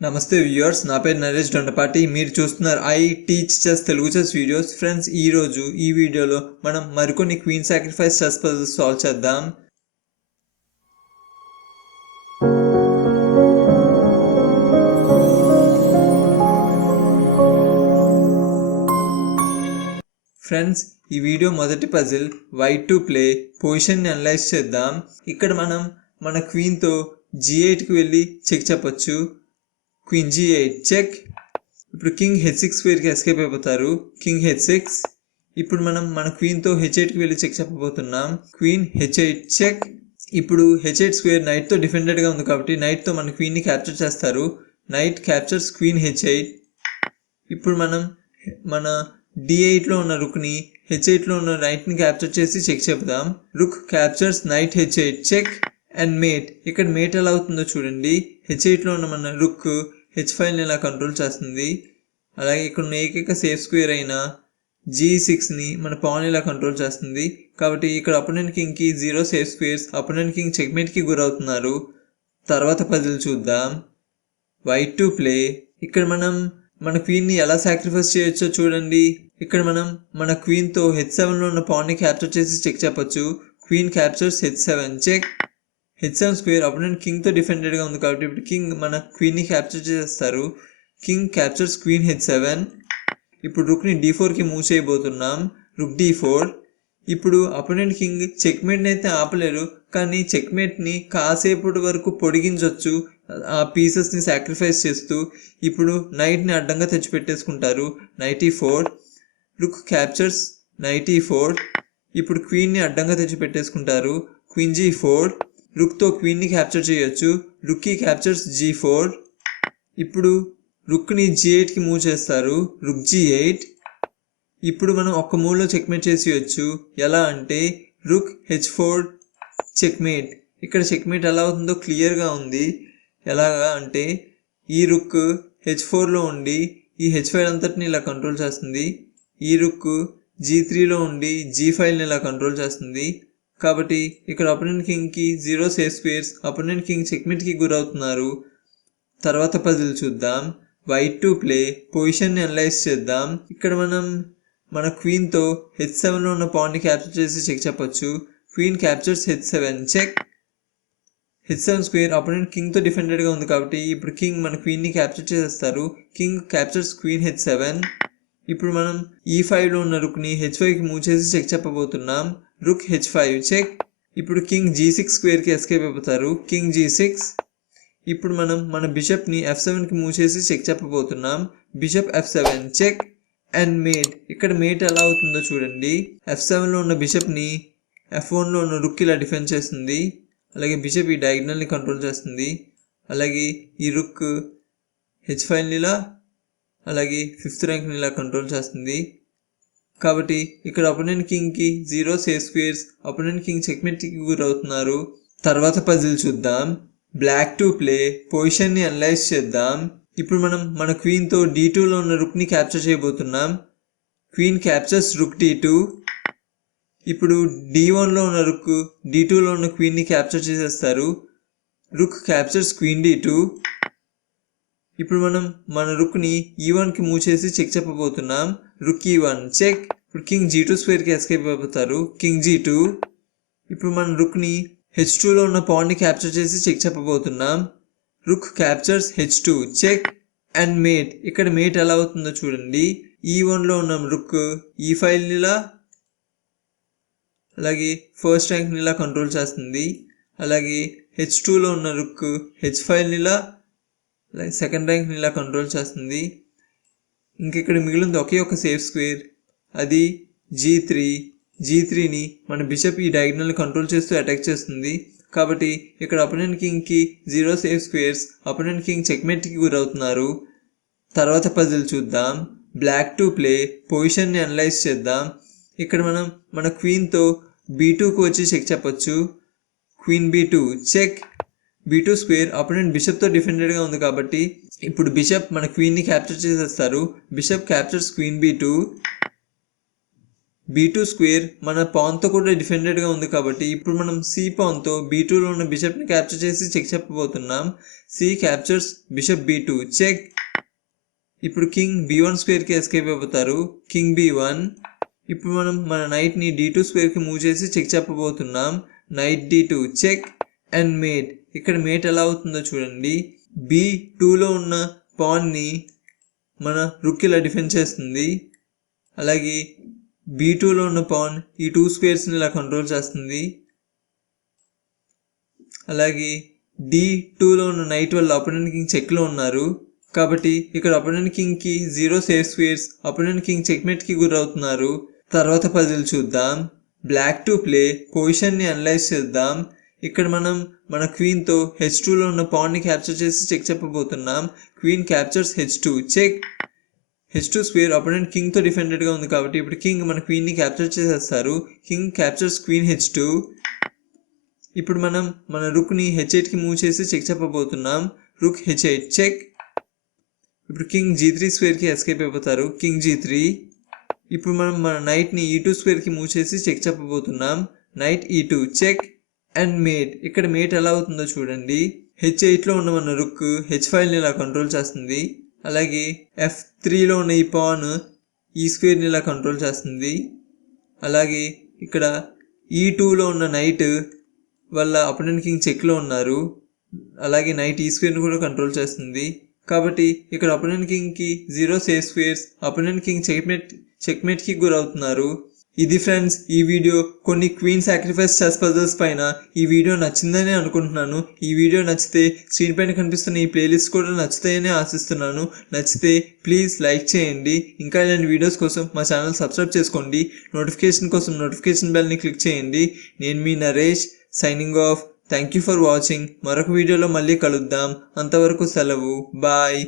నమస్తే వ్యూయర్స్ నా పేరు నరేష్ దొండపాటి. మీరు చూస్తున్నారు I teach chess Telugu chess videos. Friends ఈ రోజు ఈ వీడియోలో మనం మరికొన్ని queen sacrifice chess puzzles solve చేద్దాం. ఫ్రెండ్స్ ఈ వీడియో మొదటి పజిల్ వైట్ టు ప్లే పొజిషన్ని అనలైజ్ చేద్దాం. ఇక్కడ మనం మన క్వీన్తో జీ ఎయిట్కి వెళ్ళి చెక్ చెప్పచ్చు. క్వీన్ జీ ఎయిట్ చెక్ ఇప్పుడు కింగ్ హెచ్ సిక్స్ స్క్వేర్కి ఎస్కేప్ అయిపోతారు. కింగ్ హెచ్ సిక్స్ ఇప్పుడు మనం మన క్వీన్తో హెచ్ ఎయిట్కి వెళ్ళి చెక్ చెప్పబోతున్నాం. క్వీన్ హెచ్ ఎయిట్ చెక్ ఇప్పుడు హెచ్ ఎయిట్ స్క్వేర్ నైట్తో డిఫెండెడ్గా ఉంది కాబట్టి నైట్తో మన క్వీన్ని క్యాప్చర్ చేస్తారు. Knight captures queen H eight ఇప్పుడు మనం మన డి ఎయిట్లో ఉన్న రుక్ని హెచ్ ఎయిట్లో ఉన్న నైట్ని క్యాప్చర్ చేసి చెక్ చెప్దాం rook captures knight H eight check and mate ఇక్కడ మేట్ ఎలా అవుతుందో చూడండి. హెచ్ ఎయిట్లో ఉన్న మన రుక్ హెచ్ ఫైవ్ని ఇలా కంట్రోల్ చేస్తుంది. అలాగే ఇక్కడ ఉన్న ఏకైక సేఫ్ స్క్వేర్ అయిన జీ సిక్స్ని మన పాన్ ఇలా కంట్రోల్ చేస్తుంది. కాబట్టి ఇక్కడ opponent కింగ్కి zero safe squares opponent king చెక్మేట్కి గురవుతున్నారు. తర్వాత పజిల్ చూద్దాం. వైట్ టు ప్లే ఇక్కడ మనం మన క్వీన్ని ఎలా సాక్రిఫైస్ చేయొచ్చో చూడండి. ఇక్కడ మనం మన క్వీన్తో హెచ్ సెవెన్లో ఉన్న పాన్ని క్యాప్చర్ చేసి చెక్ చెప్పచ్చు. Queen captures H seven check H seven square opponent కింగ్తో డిఫెండెడ్గా ఉంది కాబట్టి ఇప్పుడు కింగ్ మన క్వీన్ని క్యాప్చర్ చేస్తారు king captures queen H seven ఇప్పుడు రుక్ని డి ఫోర్కి మూవ్ చేయబోతున్నాం. రుక్ డి ఫోర్ ఇప్పుడు అపోనెంట్ కింగ్ చెక్మేట్ని అయితే ఆపలేరు కానీ చెక్మేట్ని కాసేపటి వరకు పొడిగించవచ్చు ఆ పీసెస్ని సాక్రిఫైస్ చేస్తూ ఇప్పుడు నైట్ని అడ్డంగా తెచ్చిపెట్టేసుకుంటారు. Knight E four rook captures knight E four ఇప్పుడు క్వీన్ని అడ్డంగా తెచ్చిపెట్టేసుకుంటారు. క్వింజీ ఫోర్ రుక్తో క్వీన్ని క్యాప్చర్ చేయొచ్చు. రుక్కి క్యాప్చర్స్ జీ ఫోర్. ఇప్పుడు రుక్ని జీ ఎయిట్కి మూవ్ చేస్తారు. Rook G eight. ఇప్పుడు మనం ఒక్క మూవ్లో చెక్మేట్ చేసేయచ్చు. ఎలా అంటే రుక్ హెచ్ ఫోర్ చెక్మేట్. ఇక్కడ చెక్మేట్ ఎలా అవుతుందో క్లియర్గా ఉంది. ఎలాగా అంటే ఈ రుక్ హెచ్ ఫోర్లో ఉండి ఈ హెచ్ ఫైవ్ అంతటిని ఇలా కంట్రోల్ చేస్తుంది. ఈ రుక్ జీ త్రీలో ఉండి జీ ఫైవ్ని ఇలా కంట్రోల్ చేస్తుంది. కాబట్టి ఇక్కడ opponent కింగ్కి zero safe squares opponent king చెక్మేట్కి గురవుతున్నారు. తర్వాత పజిల్ చూద్దాం. వైట్ టు ప్లే పొజిషన్ని అనలైజ్ చేద్దాం. ఇక్కడ మనం మన క్వీన్తో హెచ్ సెవెన్లో ఉన్న పాయింట్ని క్యాప్చర్ చేసి చెక్ చెప్పొచ్చు. Queen captures H seven check H seven square opponent కింగ్తో డిఫెండెడ్గా ఉంది కాబట్టి ఇప్పుడు కింగ్ మన క్వీన్ని క్యాప్చర్ చేసేస్తారు. King captures queen H seven ఇప్పుడు మనం e ఈ ఫైవ్లో ఉన్న రుక్ని హెచ్ ఫైవ్కి మూవ్ చేసి చెక్ చెప్పబోతున్నాం. రుక్ హెచ్ ఫైవ్ చెక్ ఇప్పుడు కింగ్ జీ సిక్స్ స్క్వేర్కి ఎస్కేప్ అయిపోతారు. కింగ్ జీ సిక్స్ ఇప్పుడు మనం మన బిషప్ని ఎఫ్ సెవెన్కి మూవ్ చేసి check చెప్పబోతున్నాం. Bishop F seven check and mate ఇక్కడ మేట్ ఎలా అవుతుందో చూడండి. ఎఫ్ సెవెన్లో ఉన్న బిషప్ని ఎఫ్ వన్లో ఉన్న రుక్ ఇలా డిఫెండ్ చేస్తుంది. అలాగే బిషప్ ఈ డయాగ్నల్ని కంట్రోల్ చేస్తుంది. అలాగే ఈ రుక్ హెచ్ ఫైవ్ని ఇలా అలాగే ఫిఫ్త్ ర్యాంక్ని ఇలా కంట్రోల్ చేస్తుంది. కాబట్టి ఇక్కడ opponent కింగ్కి zero safe squares opponent king చెక్మెట్కి గురవుతున్నారు. తర్వాత పజిల్ చూద్దాం. బ్లాక్ టు ప్లే పొజిషన్ని అనలైజ్ చేద్దాం. ఇప్పుడు మనం మన క్వీన్తో డీ టూలో ఉన్న రుక్ని క్యాప్చర్ చేయబోతున్నాం. Queen captures rook D two ఇప్పుడు డీ వన్లో ఉన్న రుక్ డీ టూలో ఉన్న క్వీన్ని క్యాప్చర్ చేసేస్తారు. Rook captures queen D two ఇప్పుడు మనం మన రుక్ని ఈ e వన్కి మూవ్ e చేసి చెక్ చెప్పబోతున్నాం. రుక్ ఈ వన్ చెక్ ఇప్పుడు కింగ్ జీ టూ స్క్వేర్కి ఎస్కేప్ అయిపోతారు. కింగ్ జీ టూ ఇప్పుడు మన రుక్ని హెచ్ టూలో ఉన్న పాండ్ని క్యాప్చర్ చేసి check చెప్పబోతున్నాం. Rook captures H two check and mate ఇక్కడ మేట్ ఎలా అవుతుందో చూడండి. E ఈ వన్లో ఉన్న రుక్ ఈ ఫైల్ని ఇలా అలాగే ఫస్ట్ ర్యాంక్ని ఇలా కంట్రోల్ చేస్తుంది. అలాగే హెచ్ టూలో ఉన్న రుక్ హెచ్ ఫైల్ని ఇలా సెకండ్ ర్యాంక్ని ఇలా కంట్రోల్ చేస్తుంది. ఇంక ఇక్కడ మిగిలింది ఒకే ఒక సేఫ్ స్క్వేర్ అది జీ త్రీ జీ త్రీని మన బిషప్ ఈ డయాగ్నల్ని కంట్రోల్ చేస్తూ అటాక్ చేస్తుంది. కాబట్టి ఇక్కడ opponent కింగ్కి zero safe squares opponent king చెక్మెట్కి గురవుతున్నారు. తర్వాత పజిల్ చూద్దాం. బ్లాక్ టు ప్లే పొజిషన్ని అనలైజ్ చేద్దాం. ఇక్కడ మనం మన క్వీన్తో బీ టూకి వచ్చి చెక్ చెప్పచ్చు. Queen B two check B two square opponent బిషప్తో డిఫెండెడ్గా ఉంది కాబట్టి ఇప్పుడు బిషప్ మన క్వీన్ని క్యాప్చర్ చేసేస్తారు. Bishop captures queen B two B two square మన పాన్తో కూడా డిఫెండెడ్గా ఉంది కాబట్టి ఇప్పుడు మనం సి పాన్తో బీ టూలో ఉన్న బిషప్ని క్యాప్చర్ చేసి check చెప్పబోతున్నాం. C captures bishop B two check ఇప్పుడు కింగ్ బీ వన్ స్క్వేర్కి ఎస్కేప్ అయిపోతారు. కింగ్ బీ వన్ ఇప్పుడు మనం మన నైట్ని డీ టూ స్క్వేర్కి మూవ్ చేసి check చెప్పబోతున్నాం. Knight D two check and mate ఇక్కడ మేట్ ఎలా అవుతుందో చూడండి. బీ టూలో ఉన్న పాన్ని మన రుక్ ఇలా డిఫెండ్ చేస్తుంది. అలాగే బీ టూలో ఉన్న పాన్ ఈ టూ స్క్వేర్స్ని ఇలా కంట్రోల్ చేస్తుంది. అలాగే డి టూలో ఉన్న నైట్ వల్ల అపోనెంట్ కింగ్ చెక్లో ఉన్నారు. కాబట్టి ఇక్కడ opponent కింగ్కి zero safe squares opponent king చెక్మెట్కి గురవుతున్నారు. తర్వాత పజిల్ చూద్దాం. బ్లాక్ టు ప్లే పొజిషన్ని అనలైజ్ చేద్దాం. ఇక్కడ మనం మన క్వీన్తో హెచ్ టూలో ఉన్న పాన్ని క్యాప్చర్ చేసి check చెప్పబోతున్నాం. Queen captures H two check H two square opponent కింగ్తో డిఫెండెడ్గా ఉంది కాబట్టి ఇప్పుడు కింగ్ మన క్వీన్ని క్యాప్చర్ చేసేస్తారు. King captures queen H two ఇప్పుడు మనం మన రుక్ని హెచ్ ఎయిట్కి మూవ్ చేసి చెక్ చెప్పబోతున్నాం. రుక్ హెచ్ ఎయిట్ చెక్ ఇప్పుడు కింగ్ జీ త్రీ స్క్వేర్కి ఎస్కేప్ అయిపోతారు. కింగ్ జీ త్రీ ఇప్పుడు మనం మన నైట్ని ఈ టూ స్క్వేర్కి మూవ్ చేసి check చెప్పబోతున్నాం. Knight E two check and mate. ఇక్కడ మేట్ ఎలా అవుతుందో చూడండి. హెచ్ ఎయిట్లో ఉన్న మన రుక్ హెచ్ ఫైవ్ని ఇలా కంట్రోల్ చేస్తుంది. అలాగే ఎఫ్ త్రీలో ఉన్న ఈ పాన్ ఈ స్క్వేర్ని ఇలా కంట్రోల్ చేస్తుంది. అలాగే ఇక్కడ e ఈ టూలో ఉన్న నైట్ వల్ల అపోనెంట్ కింగ్ చెక్లో ఉన్నారు. అలాగే నైట్ ఈ స్క్వేర్ని కూడా కంట్రోల్ చేస్తుంది. కాబట్టి ఇక్కడ opponent కింగ్కి zero safe squares opponent king checkmate చెక్మేట్కి గురవుతున్నారు. ఇది ఫ్రెండ్స్ ఈ వీడియో. కొన్ని క్వీన్ సాక్రిఫైస్ చెస్ పజల్స్ పైన ఈ వీడియో నచ్చిందని అనుకుంటున్నాను. ఈ వీడియో నచ్చితే స్క్రీన్ పైన కనిపిస్తున్న ఈ ప్లేలిస్ట్ కూడా నచ్చుతాయని ఆశిస్తున్నాను. నచ్చితే ప్లీజ్ లైక్ చేయండి. ఇంకా ఇలాంటి వీడియోస్ కోసం మా ఛానల్ సబ్స్క్రైబ్ చేసుకోండి. నోటిఫికేషన్ కోసం నోటిఫికేషన్ బెల్ని క్లిక్ చేయండి. నేను మీ Naresh signing off thank you for watching మరొక వీడియోలో మళ్ళీ కలుద్దాం. అంతవరకు సెలవు. బాయ్